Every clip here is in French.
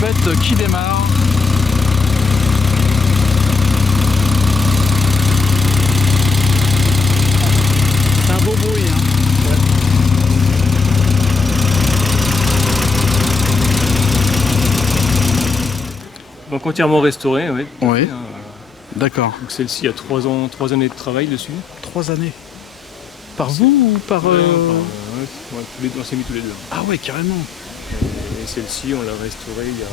bête qui démarre. C'est un beau bruit, hein. Donc entièrement restauré, oui. Oui. D'accord. Donc celle-ci a 3 années de travail dessus. 3 années. Par vous ou par... Ouais, tous les deux, on s'est mis tous les deux. Ah ouais, carrément. Et celle-ci, on l'a restaurée il y a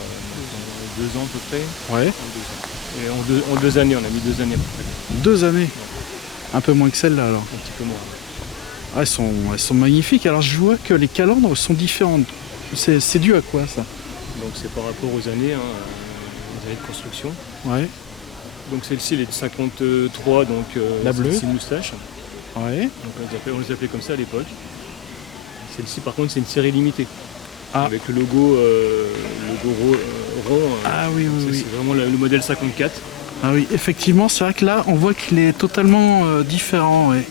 2 ans à peu près. Ouais. Et en 2 années, on a mis 2 années à peu près. 2 années. Un peu moins que celle-là alors. Un petit peu moins. Ah, elles sont magnifiques. Alors je vois que les calandres sont différentes. C'est dû à quoi ça? Donc c'est par rapport aux années, aux années de construction. Ouais. Donc celle-ci, elle est de 53, donc la bleue. C'est une moustache. Ouais. Donc on les appelait comme ça à l'époque. Celle-ci par contre c'est une série limitée. Ah. Avec le logo rond. Ah oui, oui, oui. C'est vraiment le modèle 54. Ah oui, effectivement, c'est vrai que là, on voit qu'il est totalement différent. Ouais.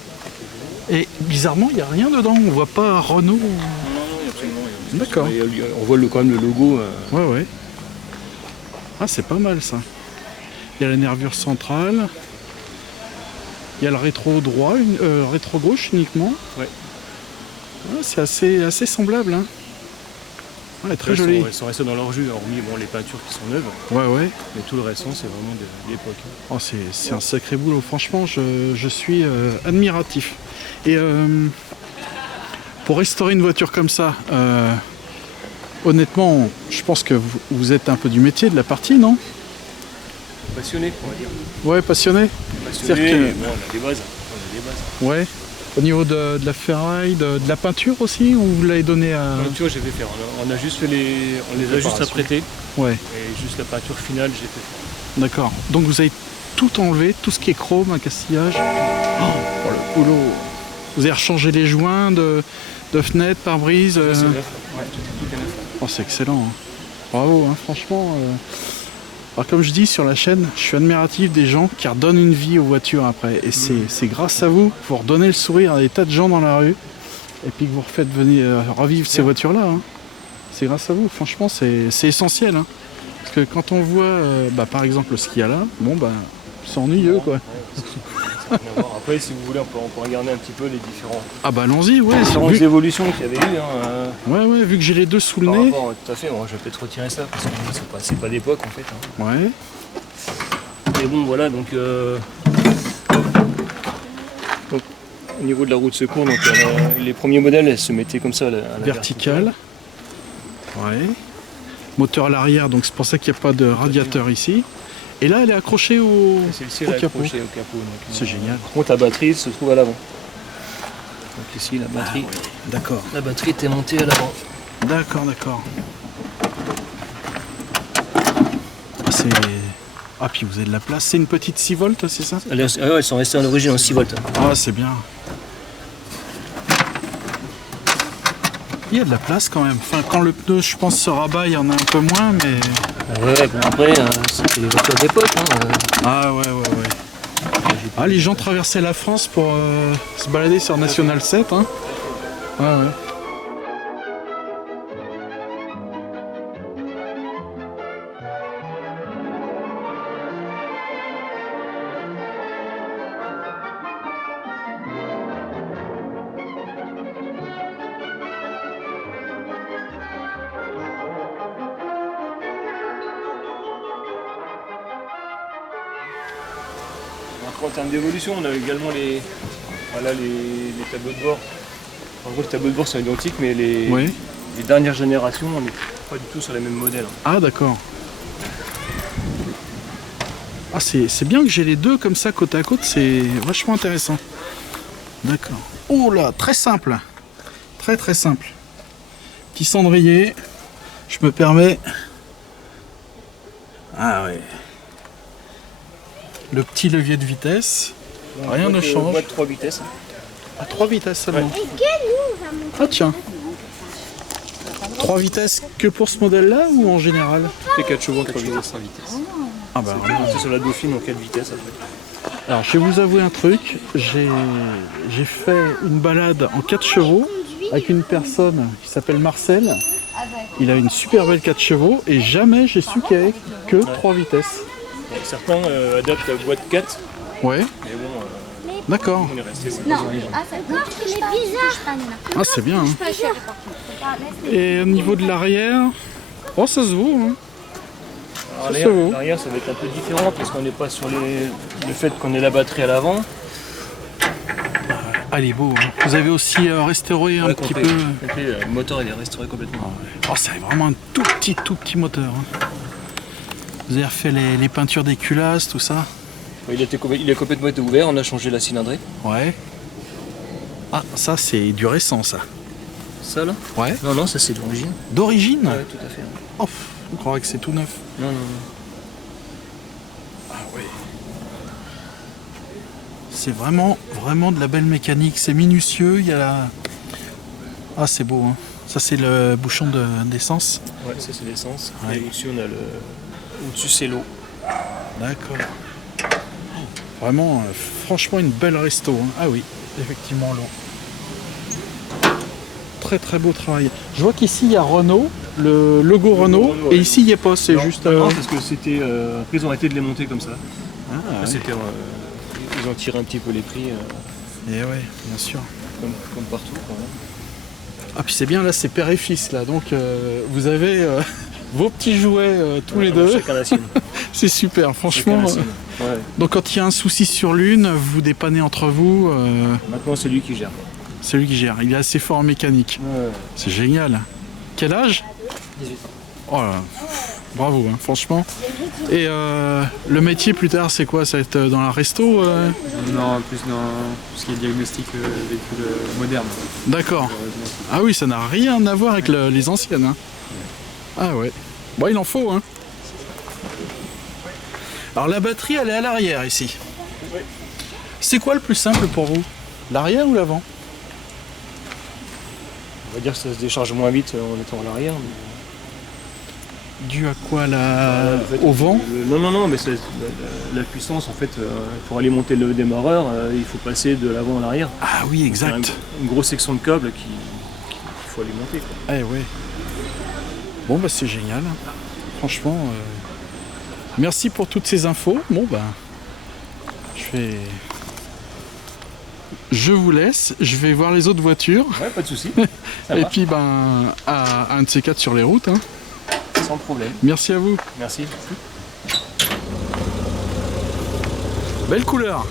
Et bizarrement, il n'y a rien dedans. On voit pas un Renault. Non, absolument rien. D'accord. On voit quand même le logo. Ouais, ouais. Ah, c'est pas mal ça. Il y a la nervure centrale. Il y a le rétro droit, rétro gauche uniquement. Ouais. Ah, c'est assez semblable. Hein. Ouais, très joli. Elles sont restées dans leur jus, hormis les peintures qui sont neuves. Ouais, ouais. Mais tout le restant, c'est vraiment de l'époque. Oh, c'est un sacré boulot. Franchement, je suis admiratif. Et pour restaurer une voiture comme ça, honnêtement, je pense que vous êtes un peu du métier, de la partie, non? Passionné, on va dire. Ouais, passionné. Passionné, que... bon, on a des bases. Ouais. Au niveau de la ferraille, de la peinture aussi, ou vous l'avez donné à... La peinture, j'ai fait faire. On a juste on les a juste apprêtés. Ouais. Et juste la peinture finale, j'ai fait faire. D'accord. Donc vous avez tout enlevé, tout ce qui est chrome, accastillage. Oh, le boulot. Vous avez rechangé les joints de fenêtres, pare-brise. C'est neuf. Ouais, tout est neuf. Oh, c'est excellent. Hein. Bravo, hein, franchement. Alors comme je dis sur la chaîne, je suis admiratif des gens qui redonnent une vie aux voitures après. Et c'est grâce à vous, vous redonnez le sourire à des tas de gens dans la rue. Et puis que vous refaites venir revivre ces voitures-là. Hein. C'est grâce à vous, franchement c'est essentiel. Hein. Parce que quand on voit par exemple ce qu'il y a là, bon c'est ennuyeux quoi. Après si vous voulez on peut regarder un petit peu les différents. Ah bah allons-y, ouais. Les évolutions qu'il y avait eu. Ouais, vu que j'ai les deux sous le nez. Tout à fait, moi, je vais peut-être retirer ça parce que c'est pas d'époque en fait. Hein. Ouais. Mais bon voilà donc au niveau de la roue de secours, donc, les premiers modèles elles se mettaient comme ça à la verticale. Ouais. Moteur à l'arrière, donc c'est pour ça qu'il n'y a pas de radiateur ici. Et là elle est accrochée au capot. C'est génial. Par contre la batterie se trouve à l'avant. Donc ici la batterie. Ah, ouais. D'accord. La batterie était montée à l'avant. D'accord. Ah puis vous avez de la place. C'est une petite 6 volts, c'est ça? Elles sont restées à l'origine en 6 volts. Ah c'est bien. Il y a de la place quand même. Enfin, quand le pneu, je pense, se rabat, il y en a un peu moins, mais... Ouais, bon après, c'était les voitures d'époque. Hein. Ah ouais. Ah, les gens traversaient la France pour se balader sur National 7. Hein. Ouais. En termes d'évolution, on a également les tableaux de bord. En gros, les tableaux de bord sont identiques, mais les dernières générations, on n'est pas du tout sur les mêmes modèles. Ah, d'accord. Ah, c'est bien que j'ai les deux comme ça, côte à côte, c'est vachement intéressant. D'accord. Oh là, très simple. Très simple. Petit cendrier. Je me permets... Ah ouais. Le petit levier de vitesse, rien ne change. Boîte 3 vitesses. À 3 vitesses seulement. Ah tiens. 3 vitesses que pour ce modèle-là ou en général? C'est 4 chevaux en 3 vitesses, 3 vitesses. Ah bah c'est sur la Dauphine en 4 vitesses après. Alors je vais vous avouer un truc, j'ai fait une balade en 4 chevaux avec une personne qui s'appelle Marcel. Il a une super belle 4 chevaux et jamais j'ai su qu'il n'y avait que 3 vitesses. Donc, certains adaptent la boîte 4, Ouais, mais bon, d'accord. on est resté sur Non, les origines. c'est bizarre. Ah, c'est bien. Hein. Et au niveau de l'arrière, oh, ça se vaut. Hein. Alors, Ça se vaut. l'arrière, ça va être un peu différent parce qu'on n'est pas sur le fait qu'on ait la batterie à l'avant. Ah, il est beau. Hein. Vous avez aussi restauré un petit peu. Le moteur, il est restauré complètement. Oh, c'est vraiment un tout petit moteur. Hein. Vous avez refait les peintures des culasses, tout ça. Il a complètement été ouvert, on a changé la cylindrée. Ouais. Ah, ça c'est du récent, ça. Ça là? Ouais. Non, non, ça c'est d'origine. D'origine? Ouais, tout à fait. Oh, on croirait que c'est tout neuf. Non, non, non. Ah oui. C'est vraiment de la belle mécanique. C'est minutieux. Il y a la... Ah, c'est beau. Hein. Ça, c'est le bouchon d'essence. Ouais, ça c'est l'essence. Ouais. Et au-dessus, on a le. Au-dessus, c'est l'eau. D'accord. Vraiment, franchement, une belle resto. Hein. Ah oui, effectivement, l'eau. Très beau travail. Je vois qu'ici, il y a Renault, le logo Renault. Renault, Et ouais. ici, il n'y a pas. C'est Non, juste... non, parce que c'était. Après, ils ont arrêté de les monter comme ça. Ah, Après, ouais. c'était. Ils ont tiré un petit peu les prix, Et ouais, bien sûr. comme partout. Quand même. Ah, puis c'est bien, là, c'est père et fils, là. Donc, vous avez vos petits jouets tous les deux. Chacun la sienne. C'est super, Chacun franchement. la sienne. Ouais. Donc, quand il y a un souci sur l'une, vous dépannez entre vous. Maintenant, c'est lui qui gère. C'est lui qui gère. Il est assez fort en mécanique. Ouais. C'est génial. Quel âge? 18 ans. Oh là, bravo, hein, franchement. Et le métier plus tard, c'est quoi? Ça va être dans la resto Non, plus dans tout ce qui est diagnostic véhicule moderne. D'accord. Ah oui, ça n'a rien à voir avec les anciennes. Hein. Ah ouais. Bon, il en faut, hein. Alors la batterie, elle est à l'arrière ici. C'est quoi le plus simple pour vous? L'arrière ou l'avant? On va dire que ça se décharge moins vite en étant à l'arrière. Dû à quoi Le fait au vent? Non, mais la puissance, en fait, pour alimenter le démarreur, il faut passer de l'avant à l'arrière. Ah oui, C'est exact. une grosse section de câble qu'il faut alimenter. Quoi. Eh ouais. Bon bah c'est génial. Franchement, merci pour toutes ces infos. Bon bah, je vous laisse. Je vais voir les autres voitures. Ouais, pas de souci. Ça Et marche. puis ben, à un de ces quatre sur les routes. Hein. Sans problème. Merci à vous. Merci. Belle couleur.